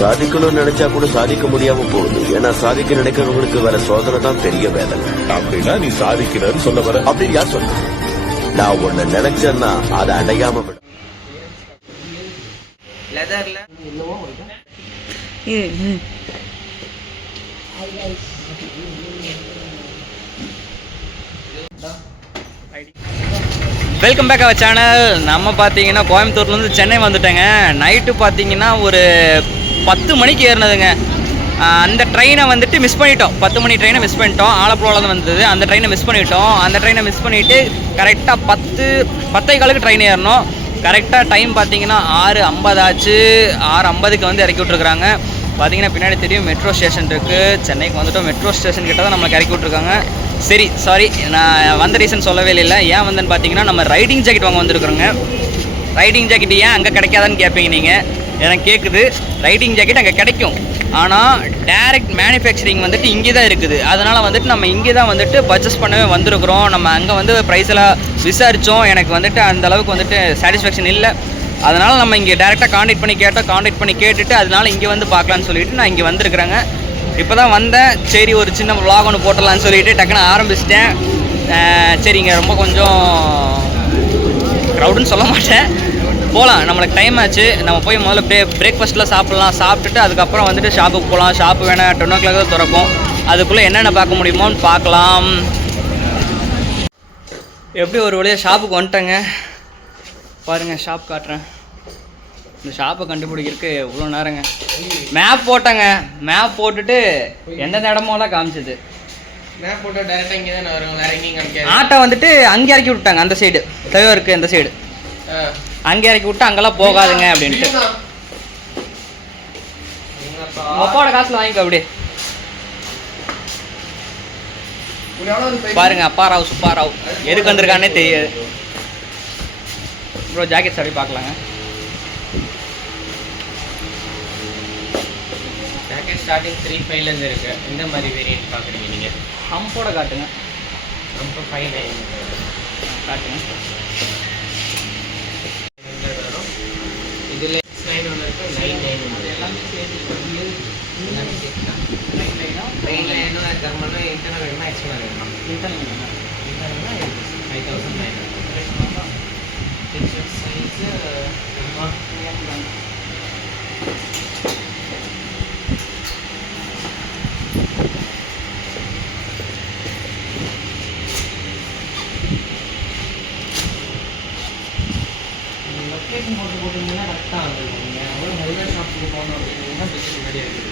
சாதிக்கணும்னு நினைச்சா கூட சாதிக்க முடியாம போகுது. ஏன்னா சாதிக்க நினைக்கிறவங்களுக்கு வர சோதனை தான் பெரிய வேதனை. அப்படின்னா நீ சாதிக்கணும்னு சொல்ல வர? அப்படின்னு யார் சொன்ன? நான் ஒண்ணு நினைச்சேன்னா அதை அடையாம விட. Welcome back our channel. நம்ம பார்த்தீங்கன்னா கோயம்புத்தூர்லேருந்து சென்னை வந்துட்டேங்க. நைட்டு பார்த்தீங்கன்னா ஒரு 10 மணிக்கு ஏறினதுங்க. அந்த ட்ரெயினை வந்துட்டு மிஸ் பண்ணிட்டோம். 10 மணி ட்ரெயினை மிஸ் பண்ணிட்டோம். ஆலப்புழாவில் வந்தது. அந்த ட்ரெயினை மிஸ் பண்ணிட்டோம். அந்த ட்ரெயினை மிஸ் பண்ணிவிட்டு கரெக்டாக 10:15 ட்ரெயின் ஏறணும். கரெக்டாக டைம் பார்த்தீங்கன்னா 6:50 ஆச்சு. 6:50க்கு வந்து இறக்கி விட்ருக்குறாங்க. பார்த்தீங்கன்னா பின்னாடி தெரியும் மெட்ரோ ஸ்டேஷன் இருக்குது. சென்னைக்கு வந்துட்டோம். மெட்ரோ ஸ்டேஷன் கிட்ட தான் நம்மளுக்கு இறக்கி விட்ருக்காங்க. சரி, சாரி, நான் வந்த ரீசன் சொல்லவே இல்லை. ஏன் வந்தேன்னு பார்த்தீங்கன்னா நம்ம ரைடிங் ஜாக்கெட் வாங்க வந்துருக்குறோங்க. ரைடிங் ஜாக்கெட் ஏன் அங்கே கிடைக்காதான்னு கேட்பீங்க நீங்கள். எனக்கு கேட்குது. ரைடிங் ஜாக்கெட் அங்கே கிடைக்கும், ஆனால் டேரெக்ட் மேனுஃபேக்சரிங் வந்துட்டு இங்கே தான் இருக்குது. அதனால் வந்துட்டு நம்ம இங்கே தான் வந்துட்டு பர்ச்சேஸ் பண்ணவே வந்திருக்கிறோம். நம்ம அங்கே வந்து ப்ரைஸ் எல்லாம் விசாரித்தோம். எனக்கு வந்துட்டு அந்தளவுக்கு வந்துட்டு சாட்டிஸ்ஃபேக்ஷன் இல்லை. அதனால் நம்ம இங்கே டேரெக்டாக காண்டாக்ட் பண்ணி கேட்டுட்டு அதனால இங்கே வந்து பார்க்கலான்னு சொல்லிவிட்டு நான் இங்கே வந்திருக்கிறேங்க. இப்போ தான் வந்தேன். சரி, ஒரு சின்ன vlog ஒன்று போட்டலான்னு சொல்லிவிட்டு டக்குன்னு ஆரம்பிச்சிட்டேன். சரிங்க, ரொம்ப கொஞ்சம் க்ரௌடுன்னு சொல்ல மாட்டேன், போகலாம். நம்மளுக்கு டைம் ஆச்சு. நம்ம போய் முதல்ல பிரேக்ஃபாஸ்ட்டில் சாப்பிட்டுட்டு அதுக்கப்புறம் வந்துட்டு ஷாப்புக்கு போகலாம். ஷாப்பு வேணால் 10 o'clock தான் திறக்கும். அதுக்குள்ளே என்னென்ன பார்க்க முடியுமோன்னு பார்க்கலாம். எப்படி ஒரு வழியாக ஷாப்புக்கு வந்துட்டேங்க. பாருங்கள், ஷாப் காட்டுறேன். இந்த ஷாப்பை கண்டுபிடிக்கிறதுக்கு இவ்வளோ நேரங்க. மேப் போட்டேங்க. மேப் போட்டுட்டு எந்தெந்த இடமெல்லாம் காமிச்சிது. மேப் போட்டு டேரெக்டாக இங்கே தான் வரும். வேறு எங்கேயும் காமிக்காது. ஆட்டோ வந்துட்டு அங்கே இறக்கி விட்டாங்க. அந்த சைடு தவிர இருக்குது. அந்த சைடு அங்கே இறக்கி விட்டு அங்கெல்லாம் போகாதுங்க அப்படின்ட்டு. அப்பாவோட காசில் வாங்கிக்கோ. அப்படியே பாருங்க, அப்பா ராவ் சுப்பா ராவ் எதுக்கு வந்திருக்கானே தெரியாது. ப்ரோ ஜாக்கெட்ஸ் அப்படி பார்க்கலாங்க. ஜாக்கெட் ஸ்டார்டிங் 3.5 இருக்குது. எந்த மாதிரி வேரியன்ட் பார்க்குறீங்க நீங்கள்? ஹம்போட காட்டுங்க. ரொம்ப 5.9 காட்டுங்க. வரும். இதில் 6.9 ஒன்று இருக்குது, 9.9 ஒன்று. எல்லாமே சேர்த்து எல்லாமே சேர்த்துனா 9.9 தரமான இன்டர்னல் வேணுமா எக்ஸ்டர்னல் வேணுமா? இன்டர்னல் 5,900. டிஷர்ட் சைஸு லொக்கேஷன் போட்டிங்கன்னா கரெக்டாக வந்துருக்கும். நீங்கள் அவ்வளோ ஹெல்மெட் ஷாப்புக்கு போகணும் அப்படின்னா பெஸ்ட் முன்னாடியே இருக்குது.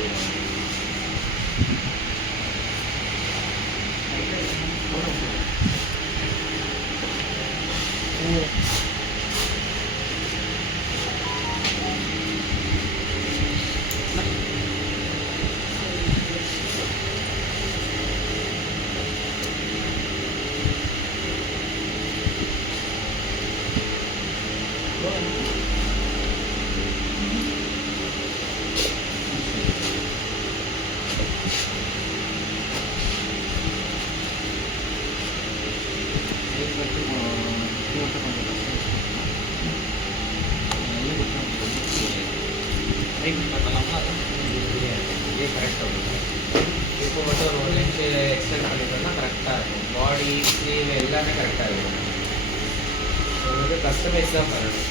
இதே கரெக்டாக இருக்கும். இப்போ மட்டும் ஒரு 1 inch எக்ஸ்டெண்ட் பண்ணிட்டோம்னா கரெக்டாக இருக்கும். பாடி ஸ்லீவ் எல்லாமே கரெக்டாக இருக்கும். உங்களுக்கு கஸ்டமைஸ் தான் பண்ணணும்.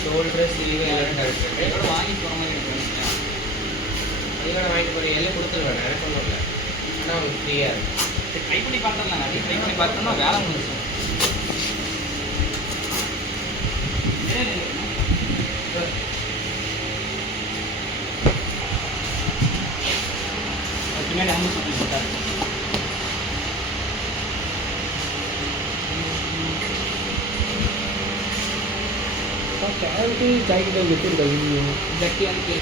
ஷோல்டர் ஸ்லீவ் எல்லாமே கரெக்டாக இருக்கும். வாங்கி போகிற மாதிரி இருக்கு. அதோட வாங்கிட்டு போய் எல்லாம் கொடுத்துருவேன். எனக்கு ஒன்றும் இல்லை, ஆனால் உங்களுக்கு ஃப்ரீயாக இருக்கும். ட்ரை பண்ணி பார்த்துடலாம். நிறைய ட்ரை பண்ணி பார்த்தோம்னா வேலை முடிச்சு. பின்னாடி அம்மு சொல்லிட்டாரு. கேரட்டி ஜாக்கெட்டை விட்டு ஜட்டி வந்து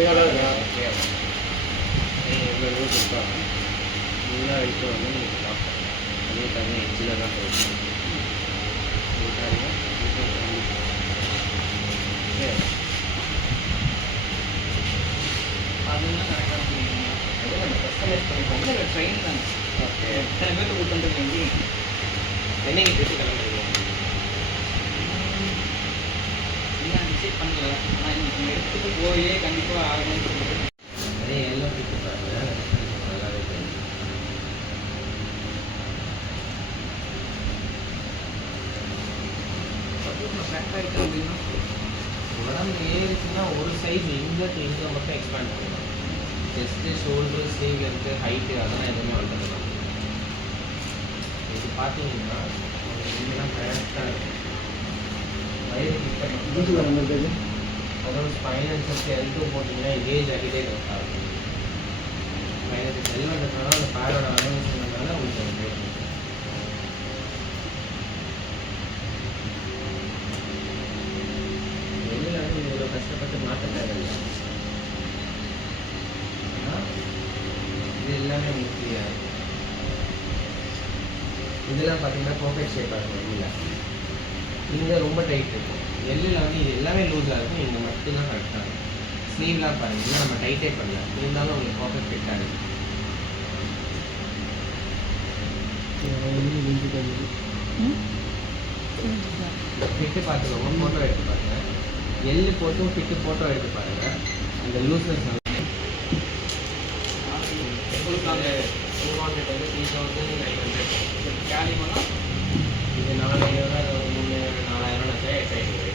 எவ்வளோ இருக்கா? எவ்வளோ இருக்கா? ஃபுல்லாக எடுத்து வந்து நீங்கள் ஸ்டாப் பண்ணலாம். அதுவும் தனியாக எட்ஜில் தான் போயிடும். அதெல்லாம் கரெக்டாக பண்ணிக்கலாம். அதே நம்ம கஸ்டமைஸ் பண்ணிக்கலாம். ட்ரெயின் தானே ஓகே. எத்தனை பேர் கூப்பிட்டு என்னைக்கு பேசி கிளம்புறீங்க? இன்னும் டிசைட் பண்ணல. ஆனால் இன்னைக்கு எடுத்துகிட்டு போயே கண்டிப்பாக ஆகணும்னு சொல்லிட்டு அதே எல்லாம் பிடிச்சி பாருங்க, நல்லாவே தெரியும். கரெக்டாக இருக்குது அப்படின்னா உடம்பு ஏறிச்சுன்னா ஒரு சைஸ் இங்கே டு இங்கே மட்டும் எக்ஸ்பேண்ட் பண்ணலாம். Chest, shoulder, sleeve length, height அதெல்லாம் எதுவுமே வந்துடலாம். இது பார்த்தீங்கன்னா இதெல்லாம் கரெக்டாக இருக்கும். வயது கிட்ட அதாவது ஸ்பைனல் செஸ்ட் L2 போட்டிங்கன்னா ஏஜ் ஆகிட்டே இருக்கும். மைனஸ் செல்வன்றதுனால அந்த பேரோட அளவு சொன்னதுனால உங்களுக்கு அந்த ரேட் இருக்கும். வெளியில் வந்து இவ்வளோ கஷ்டப்பட்டு மாற்ற தேவையில்லை. ஆனால் இது எல்லாமே உங்களுக்கு ஃப்ரீயாக இருக்கும். இதெல்லாம் பார்த்தீங்கன்னா பர்ஃபெக்ட் ஷேப்பாக இருக்கும். இல்லை இங்கே ரொம்ப டைட் இருக்கும். எல்லில் வந்து இது எல்லாமே லூஸாக இருக்கும். இங்கே மட்டும்தான் கரெக்டாக இருக்கும். ஸ்லீவ்லாம் பாருங்கள், இன்னும் நம்ம டைட்டே பண்ணல, இருந்தாலும் உங்களுக்கு பர்ஃபெக்ட் ஃபிட்டாக இருக்கும். ஃபிட்டு பார்த்துக்கோங்க, ஃபோட்டோ எடுத்து பாருங்கள். எள்ளு போட்டும் ஃபிட்டு ஃபோட்டோ எடுத்து பாருங்கள். அந்த லூஸ்னஸ் நல்லா உங்களுக்கு அந்த 200 வந்து 3900 கேலிமெல்லாம் இது 4500 ஒரு 3000 4000 8,500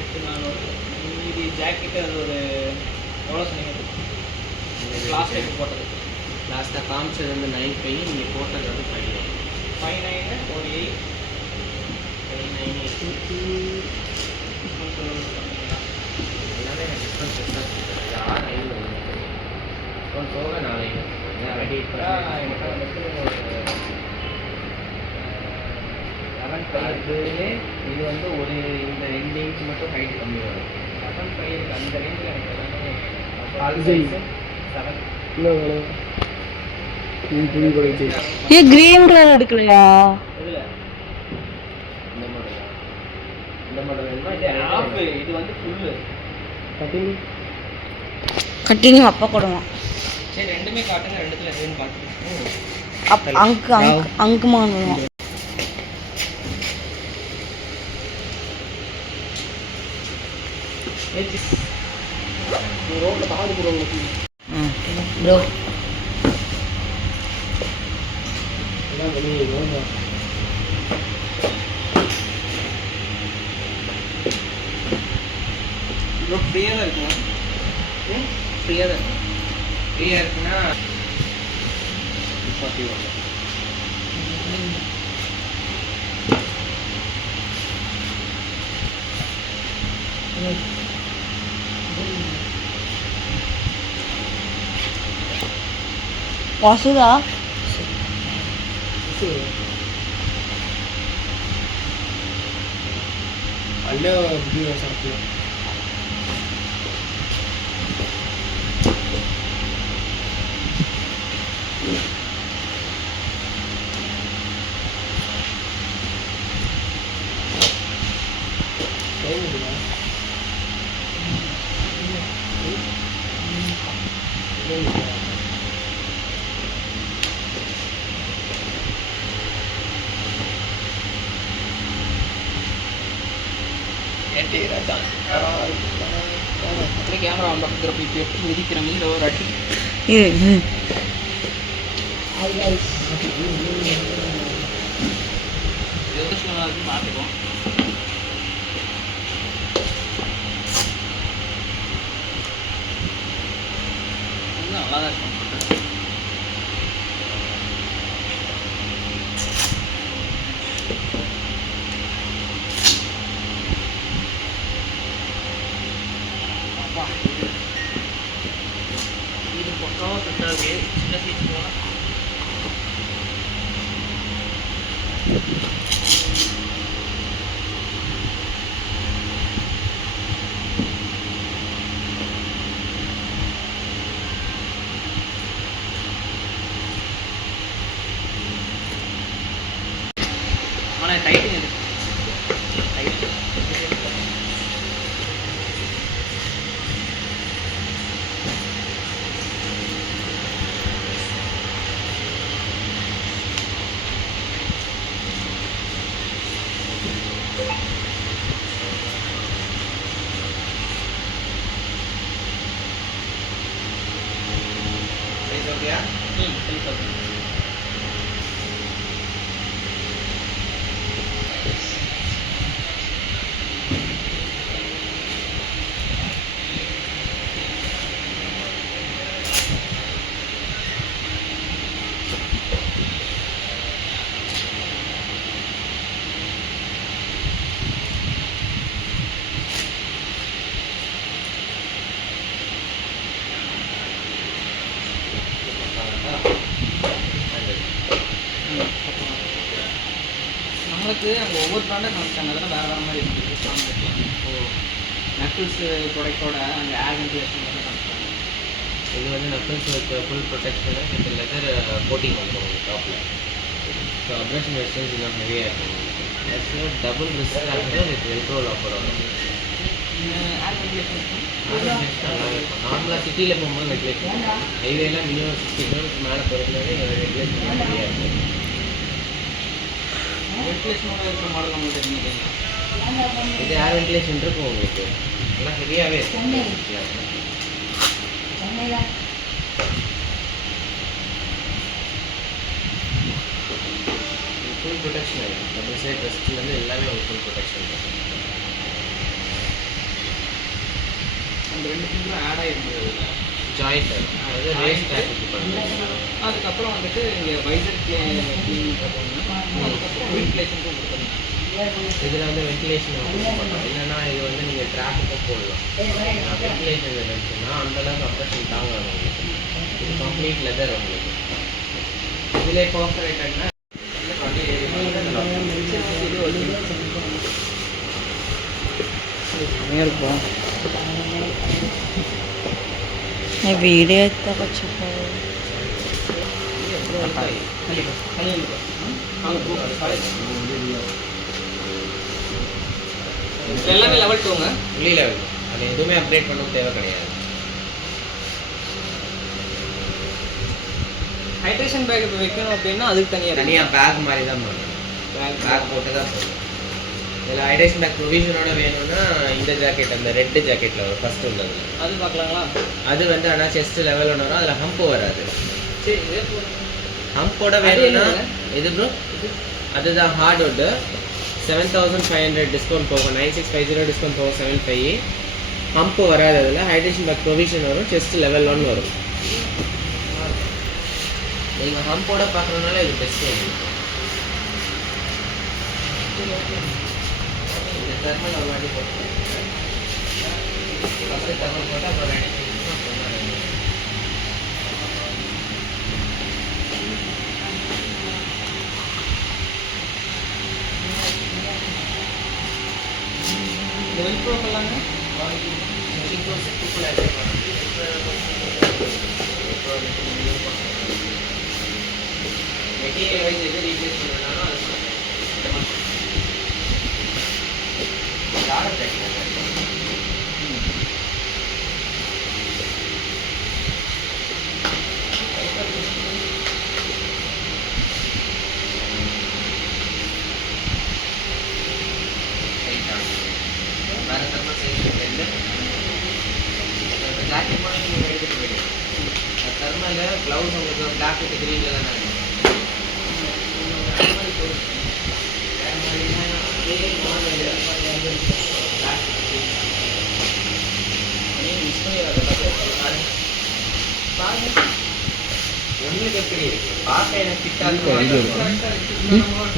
8,400. மீதி ஜாக்கெட்டு அது ஒரு எவ்வளோ சொன்னீங்க? லாஸ்ட் டைம் போட்டது லாஸ்ட்டாக காமிச்சது வந்து 9,500, நீங்கள் போட்டது வந்து 5,000. 5,900 ஒரு 8 எல்லாமே நான் டிஃப்ரெண்ட் டிஃப்ரெண்ட் கொடுக்குறேன். 6,500 ஒரு போக 4,500 ரெடி. என்கிட்ட வந்துட்டு ஒரு 11,500 இது வந்து ஒரு இந்த 2 இன்ச் மட்டும் ஹைட் கம்மி வரும். 11,500 அந்த ரேஞ்சில் எனக்கு எல்லாமே கால் சைஸ் 7. ये ग्रीन कलर எடுக்கலையா? இதில் இந்த மாடல் இந்த மாடல் வேணுமா? இது ஆஃப், இது வந்து ஃபுல்லு. கட்டிங் அப்பா கொடுமா. சரி ரெண்டுமே காட்டுங்க, ரெண்டுத்துல எதுவும் காட்டுங்க. அப் அங்கு அங்கு அங்குமான் வேணும். ரோட்டில் பாடு போடுவோம். ப்ரோ ப்ரோ ஃப்ரீயாக தான் இருக்குமா? ஃப்ரீயாக தான் இருக்கும். ஃப்ரீயாக இருக்குன்னா 41. வாசுதா அல்ல வீடியோ சாப்பிட்டு கேமரா ஆன் பண்ணுற போய் எட்டு மிதிக்கிற மாதிரி ஒரு அடி. மாற்றிக்குவோம். நல்லா தான் இருக்கும். இது பக்கம் செட்டாகவே சின்ன சீட் போனால் ஆனால் டைட்டிங் இது டைட். ஓகேயா? நம்மளுக்கு அங்கே ஒவ்வொரு ப்ராடக்ட் காமிச்சாங்க, அதெல்லாம் வேறு வேறு மாதிரி இருக்குது. இப்போது நக்கிள்ஸு ப்ராடக்டோட அந்த ஏர் வென்டிலேஷன் வந்து காமிச்சாங்க. இது வந்து knuckles with full protection with leather coating வந்துடும் உங்களுக்கு டாப்பில். ஸோ அப்ரேஷன் ரெசிஸ்டன்ஸ் இன்னும் ஹெவியாக இருக்கும். ப்ளஸ் டபுள் ரிஸ்க் ஆகுது வித் வெல்க்ரோ லாக்கர் வரும். ஏர் வென்டிலேஷன் நல்லாவே இருக்கும். நார்மலாக சிட்டியில் போகும்போது வென்டிலேஷன், ஹைவேலாம் மினிமம் 60 கிலோமீட்டர் மேலே போகிறதுனாலே வென்டிலேஷன் ஹெவியாக இருக்கும். வென்டிலேஷனோட இருக்கிற மாடல் நம்மளுக்கு தெரிஞ்சுக்கிறீங்க. இது ஏர் வென்டிலேஷன் இருக்கும் உங்களுக்கு, நல்லா ஹெவியாகவே இருக்கும். ஃபுல் ப்ரொடெக்ஷன் ஆகிடும். டபுள் சைட் ரெஸ்ட்லேருந்து எல்லாமே ஒரு ஃபுல் ப்ரொடெக்ஷன் இருக்கும். அந்த ரெண்டு ஃபிங்கரும் ஆட் ஆகிருந்தது ஜாயிண்ட் அதாவது ரேஸ் ட்ராஃபிக் பண்ணுறது. அதுக்கப்புறம் வந்துட்டு இங்கே வைசர் க்ளீனிங் பண்ணுவாங்க. அதுக்கப்புறம் வென்டிலேஷனுக்கும் கொடுத்துருங்க. இதில் வந்து வென்டிலேஷன் பண்ணலாம். இல்லைன்னா இது வந்து நீங்கள் ட்ராஃபிக்கும் போடலாம். வென்டிலேஷன் இருந்துச்சுன்னா அந்தளவுக்கு அப்ரேஷன் தாங்காது உங்களுக்கு. இது கம்ப்ளீட் லெதர் உங்களுக்கு. இதிலே கார்பரேட்டட்னா இருக்கும். வீடியோ வச்சு எல்லாமே லெவல் 2ங்க. Fully level. அது எதுவுமே அப்டேட் பண்ண தேவை கிடையாது. ஹைட்ரேஷன் பேக் இப்போ வைக்கணும் அப்படின்னா அதுக்கு தனியாக பேக் மாதிரி தான் பண்ணணும். பேக் போட்டு தான் போடணும். இதில் ஹைட்ரேஷன் பேக் ப்ரொவிஷனோட வேணும்னா இந்த ஜாக்கெட், அந்த ரெட் ஜாக்கெட்டில் வரும் ஃபஸ்ட்டு உள்ளது. அது பார்க்கலாங்களா? அது வந்து ஆனால் செஸ்ட் லெவல் வரும். அதில் ஹம்ப் வராது. சரி, இதே போதும். ஹம்போட வேணும்னா இது ப்ரோ, அதுதான் ஹார்ட்வுட்டு. 7500 டிஸ்கவுண்ட் போகும். 9650 டிஸ்கவுண்ட் போகும். 75. ஹம்ப் வராது. அதில் ஹைட்ரேஷன் பேக் ப்ரொவிஷன் வரும். செஸ்ட் லெவல் 1 வரும். நீங்கள் ஹம்போட பார்க்குறதுனால இது பெஸ்ட்டு. இந்த தெர்மல் ஒரு வாட்டி போட்டு ஃபஸ்ட்டு தெர்மல் போட்டால் அப்புறம் ரெடி இந்த வெல்க்ரோ பண்ணலாங்க. மெட்டீரியல் வைஸ் எது ரீப்ளேஸ் பண்ணாலும் அது வேறு தர்மல் சைஸ் இல்லை. ஜாக்கெட் மட்டும் நீங்கள் எடுத்துகிட்டு போயிடுங்க. தர்மலில் க்ளவுஸ் உங்களுக்கு பிளாக் வித் க்ரீனில் தானே இருக்கும். மிஸ் பண்ணிடுறாங்க. ஒன்றுக்கு எப்படி இருக்கு பார்க்க எனக்கு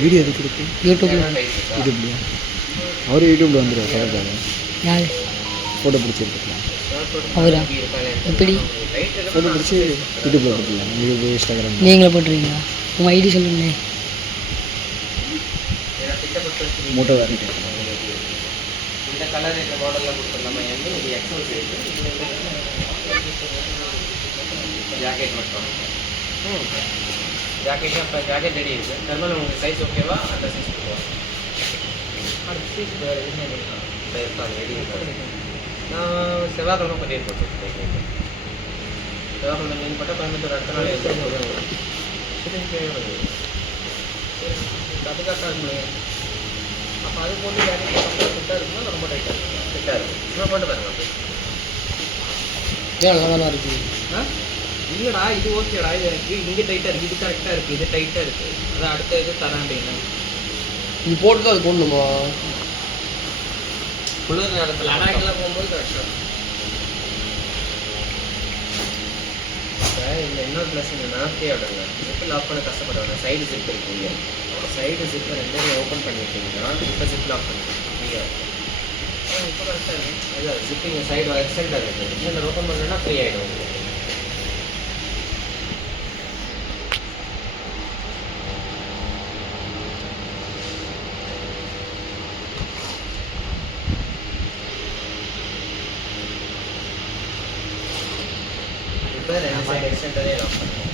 வீடியோ எதுக்கு இருக்கு? யூடியூப்லையா? அவரு யூடியூப்ல வந்துடுவார். யார் ஃபோட்டோ பிடிச்சிருக்கலாம். அவரா? எப்படி ஃபோட்டோ பிடிச்சி யூடியூப்ல போட்டுக்கலாம். YouTube, Instagram. நீங்களே போட்டுருவீங்களா? உங்கள் ஐடி சொல்லுங்களேன். Moto warranty. இந்த கலர் இந்த மாடலில் கொடுத்துடலாமா? இது எக்ஸல் சைஸு. ஜாக்கெட் மட்டும் ஜாக்கெட்டும் இப்போ ஜாக்கெட் ரெடி இருக்குது. தெர்மல் உங்களுக்கு சைஸ் ஓகேவா? அந்த சைஸ் ஓகேவா? அடுத்த சைஸ் வேறு என்ன இருக்காங்க ரெடி இருக்காங்க. நான் செவ்வாய்க்கிழமை கொரியர் போட்டுருக்கேன். செவ்வாய்க்கிழமை நீங்கள் போட்டால் கோயம்புத்தூர் அடுத்த நாள் அதுக்காக முடியும். அப்போ அது போட்டு ஜாக்கெட் ஃபிட்டாக இருக்குன்னா ரொம்ப டைட்டாக இருக்கும். ஃபிட்டாக இருக்கும். சும்மா போட்டு பாருங்க அப்படி. ஏன் நல்லா இருக்குது? இல்லைடா இது ஓகேடா, இது எனக்கு இங்கே டைட்டாக இருக்குது, இது கரெக்டாக இருக்குது, இது டைட்டாக இருக்குது. அதான் அடுத்த இது தரேன் அப்படின்னா இது போட்டு தான் அது போடணுமா? குளிர் நேரத்தில் லடாக்கெல்லாம் போகும்போது கரெக்டாக இருக்கும். இப்போ இதில் இன்னொரு ப்ளஸ் என்னென்னா அப்படிங்க ஜிப்பு லாக் பண்ண கஷ்டப்படுவாங்க. சைடு ஜிப் இருக்குங்க, சைடு ஜிப்பை ரெண்டு ஓப்பன் பண்ணிட்டீங்கன்னா இப்போ ஜிப் லாக் பண்ணிக்கலாம் ஃப்ரீயாக இருக்கும். இப்போ கரெக்டாக இருக்கும். அதுதான் ஜிப்பிங்க சைடு எக்ஸ்டெண்ட் ஆகுது. இந்த ஓப்பன் பண்ணோன்னா ஃப்ரீ ஆகிடும் உங்களுக்கு. இப்போ ரெண்டு சைடு எக்ஸ்டெண்டரே லாக் பண்ணுவோம்.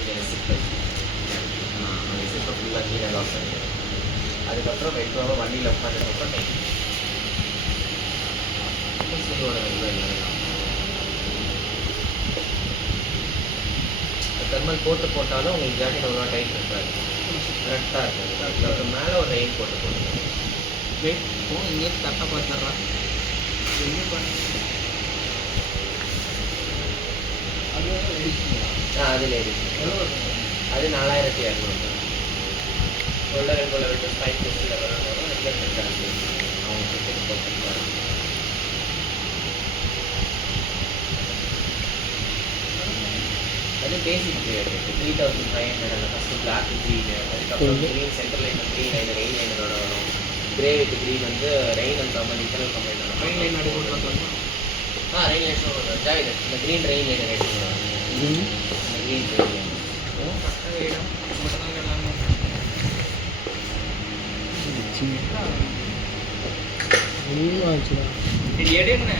இது ஜிப்பு அந்த ஜிப்பை ஃபுல்லாக கீழே லாக் பண்ணிடுவோம். அதுக்கப்புறம் வெட்டுவாங்க வண்டியில் உட்காந்துக்கப்புறம் டைட் சில்லோட தெர்மல் போட்டாலும் உங்களுக்கு ஜாக்கெட் அவ்வளோ டைட் இருக்காது, கரெக்டாக இருக்குது. அதுக்கு மேலே ஒரு ரெயின் போட்டு வெயிட் போகும். இங்கே கரெக்டாக பார்த்துட்றான் எங்கே பார்த்து அது லேடிஸ் அது 4200. ஷோல்டர் போல விட்டு ஸ்பைக் டெஸ்ட்டில் வரணும். ரிஃப்ளெக்ஷன் ஜாஸ்தி அவங்க கிட்ட போட்டுருக்காங்க. அது பேசிக் ரேட் 3500. அந்த ஃபஸ்ட்டு பிளாக் க்ரீனு, அதுக்கப்புறம் green centre line green line rain லைனரோட வரும். கிரே வித் க்ரீன் வந்து rain and company internal company வரும். ரெயின் லைன் அடிப்போம். ரெயின் லைன் வரும். ஜாவித் இந்த க்ரீன் ரெயின் லைன் ரேட் வரும். அந்த க்ரீன் ரெயின் லைன் பக்கம் வேணும். இது எடுங்க.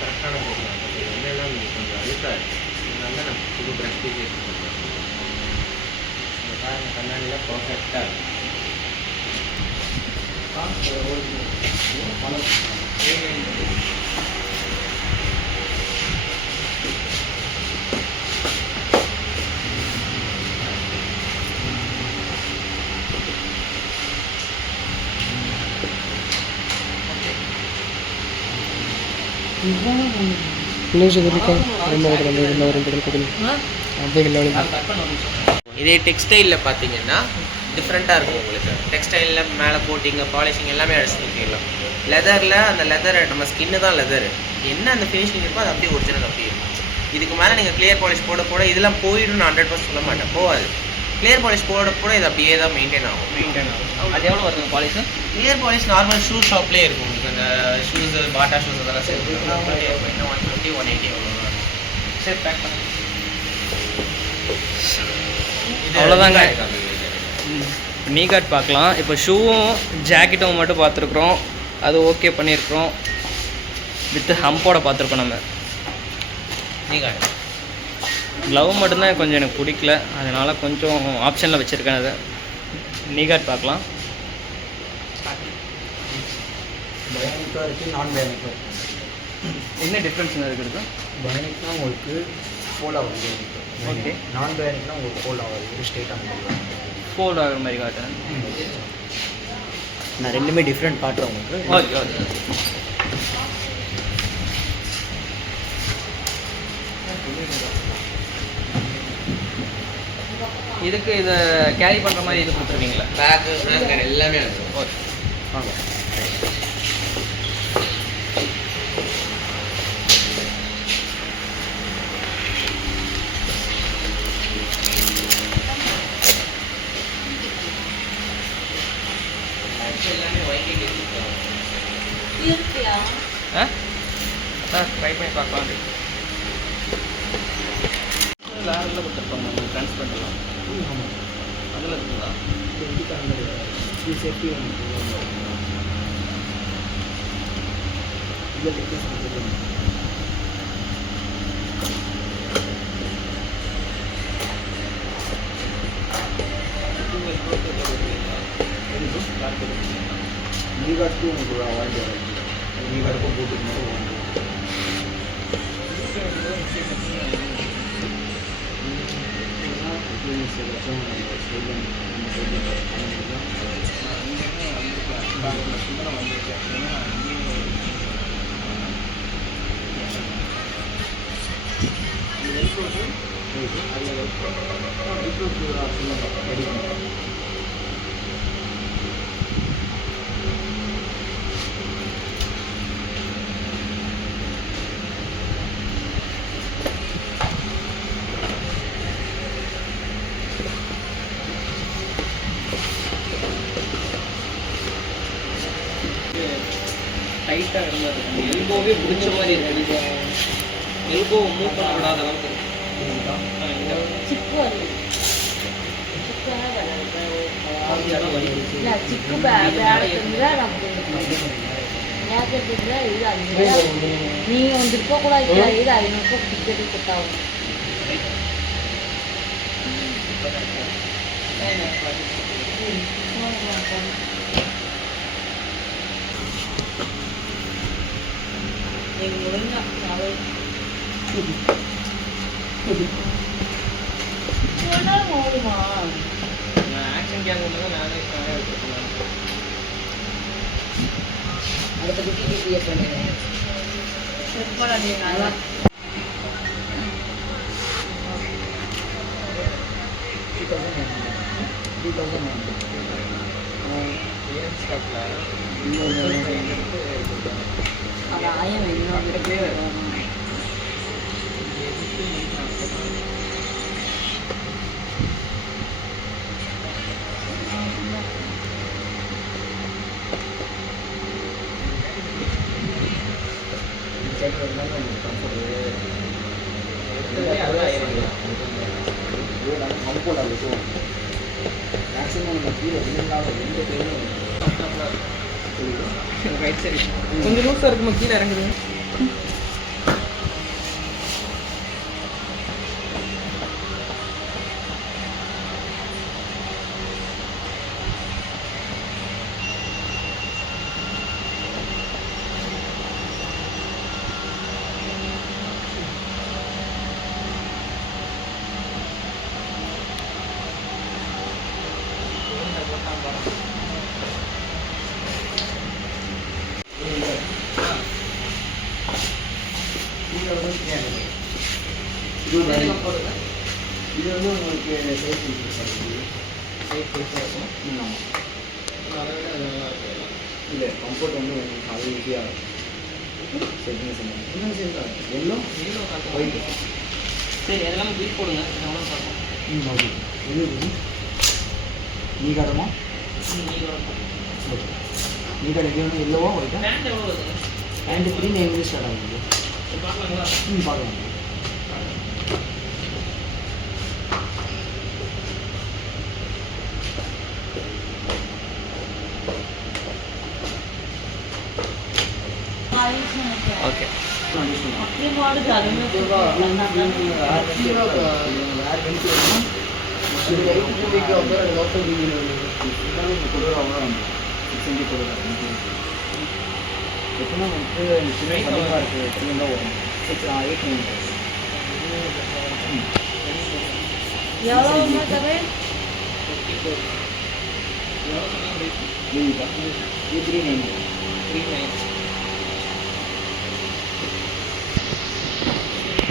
கரெக்டான போடலாம். என்னெல்லாம் கொஞ்சம் அழுக்காக அதனால நம்ம புது ப்ரஷ் பீஸ் யூஸ் பண்ணுறோம். இந்த பாருங்க கண்ணாடியில் பர்ஃபெக்டாக இருக்கும். இதே டெக்ஸ்டைலில் பார்த்தீங்கன்னா டிஃப்ரெண்ட்டாக இருக்கும். உங்களுக்கு டெக்ஸ்டைலில் மேலே போட்டிங்க பாலிஷிங் எல்லாமே அடிச்சுக்கலாம். லெதரில் அந்த லெதரை நம்ம ஸ்கின்னு தான் லெதரு என்ன அந்த ஃபினிஷிங் இருக்கோ அது அப்படியே ஒரிஜினல் அப்படியே இருக்கும். இதுக்கு மேலே நீங்கள் கிளியர் பாலிஷ் போட இதெல்லாம் போயிடும் நான் 100% சொல்ல மாட்டேன், போகாது. கிளியர் பாலிஷ் போட இது அப்படியே தான் மெயின்டைன் ஆகும். அது எவ்வளோ வருதுங்க polish? Clear polish normal shoe ஷாப்லேயே இருக்கும். உங்களுக்கு அந்த ஷூஸு பாட்டா ஷூஸ் அதெல்லாம் சேர்த்து இன்னும் 150 180 அவ்வளோ. சரி பேக் பண்ணி அவ்வளோதாங்க. நீ கார்ட் பார்க்கலாம். இப்போ ஷூவும் ஜாக்கெட்டும் மட்டும் பார்த்துருக்குறோம், அது ஓகே பண்ணியிருக்கிறோம். வித்து ஹம்போட பார்த்துருக்கோம் நம்ம. நீ கார்ட் க்ளவ் மட்டும்தான் கொஞ்சம் எனக்கு பிடிக்கல, அதனால் கொஞ்சம் ஆப்ஷனில் வச்சுருக்கேன். அதை நீ கார்ட் பார்க்கலாம். பயானிக்காக இருக்குது, நான் பயானிக்காக இருக்குது. என்ன டிஃப்ரென்ஸ் இருக்கிறது? பயானிக்னா உங்களுக்கு ஃபோல்ட் ஆகுது. ஓகே. நான் பயானிக்னா உங்களுக்கு ஃபோல்ட் ஆகுது, ஸ்ட்ரெயிட்டாக ஃபோல்ட் ஆகிற மாதிரி காட்டுறேன். நான் ரெண்டுமே டிஃப்ரெண்ட் காட்டுறேன் உங்களுக்கு. Okay okay. இதுக்கு இதை கேரி பண்ணுற மாதிரி இது கொடுத்துருவீங்களா? பேக்கு ஹேங்கர் எல்லாமே இருக்கும். ஓகே வாங்க. எல்லாமே ஒயிட் இருக்கியா அதான் ட்ரை பண்ணி பார்க்கலாம் லாரில் கொடுத்துருப்பாங்க அந்த டிரான்ஸ்பரண்ட்லாம் அதில் இருக்குங்களா இது சேஃப்டி நீகாட்டுக்கு உங்களுக்கு வாங்கி வராது நீகாட்டுக்கும் போட்டுக்கணும் வாங்கி டைட்டாக இருந்தது அந்த எல்போவே பிடிச்ச மாதிரி இருக்கு எல்போ மூவ் பண்ண விடாத அளவுக்கு ಚಿಕ್ಕು ಅಲ್ಲಿ ಇಲ್ಲ ಚಿಕ್ಕು ಬೇಡಂದ್ರೆ ಯಾಕಂತಂದ್ರೆ ಇದು ಅಂದ್ರೆ ನೀ 1 ರೂಪಾಯಿ ಕೂಡ ಇಲ್ಲ ಇದು 500 ರೂಪಾಯಿ ಟಿಕೆಟ್ ಕೊಡ್ತಾವ ಈಗ ಮುಳುಂಗ ನಾವು போதுமா ஆக்ஷன் கேம் ஒன்று தான் நானே எடுத்துக்கலாம் அடுத்த டிக்கெட் பண்ணிடுறேன் சூப்பராக நீ நல்லா அது ஆயம் இன்னொரு ரைட் சரி கொஞ்சம் லூஸாக இருக்குமா கீழே இறங்குது இது வந்து உங்களுக்கு சேஃப்டி இல்லை கம்ஃபர்ட் வந்து உங்களுக்கு அது ஈஸியாக செட்டிங் சொன்னாங்க இன்னும் சேர்ந்தாங்க எல்லோ ஒயிட் சரி அதெல்லாம் பில் போடுங்க எவ்வளோ பார்ப்போம் இது நீ காட்டமா நீ கடைக்கு வந்து எல்லோவா ஒயிட்டா பேண்ட் எவ்வளோ வருது பேண்ட் 390 ஸ்டார்ட் ஆகுது பார்க்கலாங்களா பார்க்கலாம் ஓகே அப்படியே மாடுது அதுவுமே எத்தனை வந்து அதிகமாக இருக்குது எத்தனை தான் வரும் 8 எவ்வளோ தவிர இது 390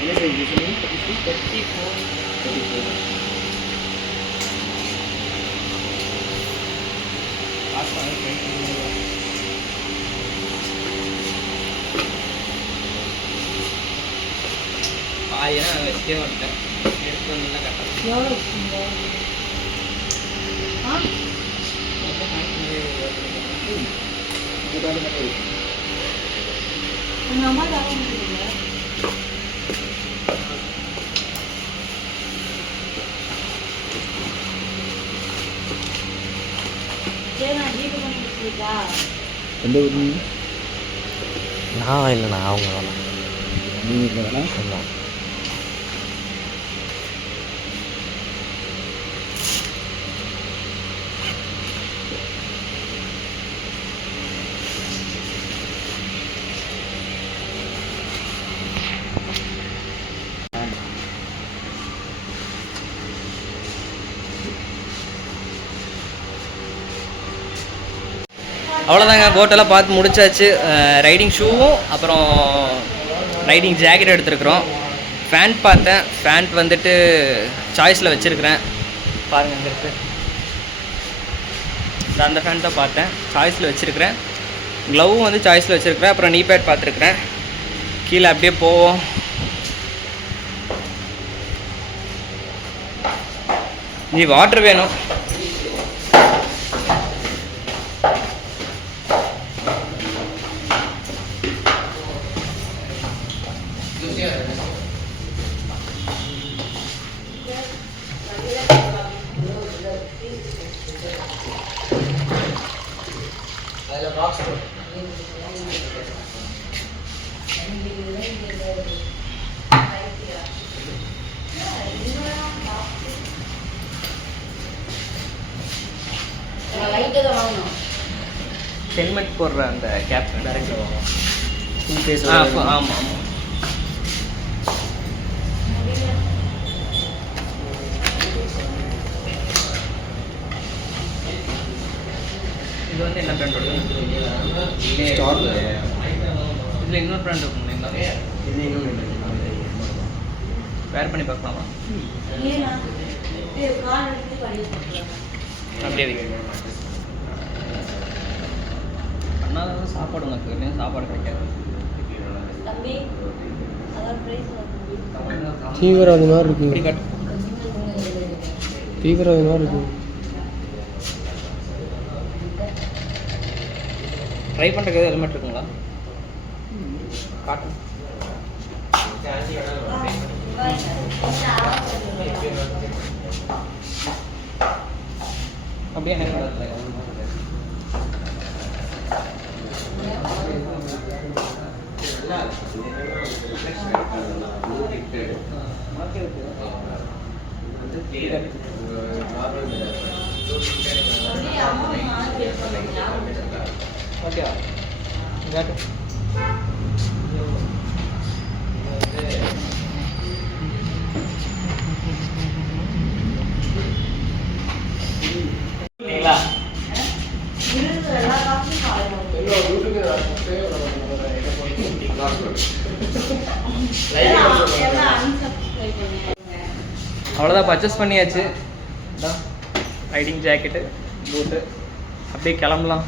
என்ன சைஸ் சொன்னீங்க 34 ஆயிரம் வச்சே வந்துட்டேன் எடுத்து நல்லா கட்டணும் எவ்வளோ வச்சுருங்க ஆ உங்க அம்மா தர முடியல. சரி நான் ஜிபே பண்ணி கொடுத்துருக்கா. எந்த ஊர் நான் இல்லைண்ணா அவங்க வேணாம். நீங்கள் வேணா ஆமாம். அவ்வளோதாங்க, போட்டெல்லாம் பார்த்து முடிச்சாச்சு. ரைடிங் ஷூவும் அப்புறம் ரைடிங் ஜாக்கெட் எடுத்துருக்குறோம். ஃபேண்ட் பார்த்தேன், ஃபேண்ட் வந்துட்டு சாய்ஸில் வச்சுருக்கிறேன். பாருங்கள் அங்கே இருக்குது, அந்த ஃபேண்ட் தான் பார்த்தேன், சாய்ஸில் வச்சுருக்கிறேன். க்ளவும் வந்து சாய்ஸில் வச்சுருக்கிறேன். அப்புறம் நீ பேட் பார்த்துருக்குறேன். கீழே அப்படியே போவோம். நீ வாட்டர் வேணும். லைட்டு தான் வாங்கணும். ஹெல்மெட் போடுற அந்த கேப் டேரக்டாக வாங்க. ஆமாம் ஆமாம். இது வந்து என்ன பிராண்ட் வருது? ஸ்டார் இதில் இன்னொரு பிராண்ட் இருக்கும் இல்லைங்களா? இது இன்னும் வேர் பண்ணி பார்க்கலாமா? இல்லையா இது கார் எடுத்து பண்ணி கொடுத்துருங்க. அப்படியே வைக்க பண்ணாதான் சாப்பாடு உனக்கு இல்லையா? சாப்பாடு கிடைக்காது. தம்பி அதான் பிரைஸ் தீவிரவாதி மாதிரி இப்படி இருக்கு, காட்டு. தீவிரவாதி மாதிரி இருக்கு. ட்ரை பண்ணுறதுக்கு ஹெல்மெட் இருக்குங்களா? காட்டு. அப்படியே என்ன ஓகே காட்டு. இல்லைங்களா? எல்லா காசும் அவ்வளோதான், பர்ச்சேஸ் பண்ணியாச்சு. ரைடிங் ஜாக்கெட்டு, பூட்டு, அப்படியே கிளம்பலாம்.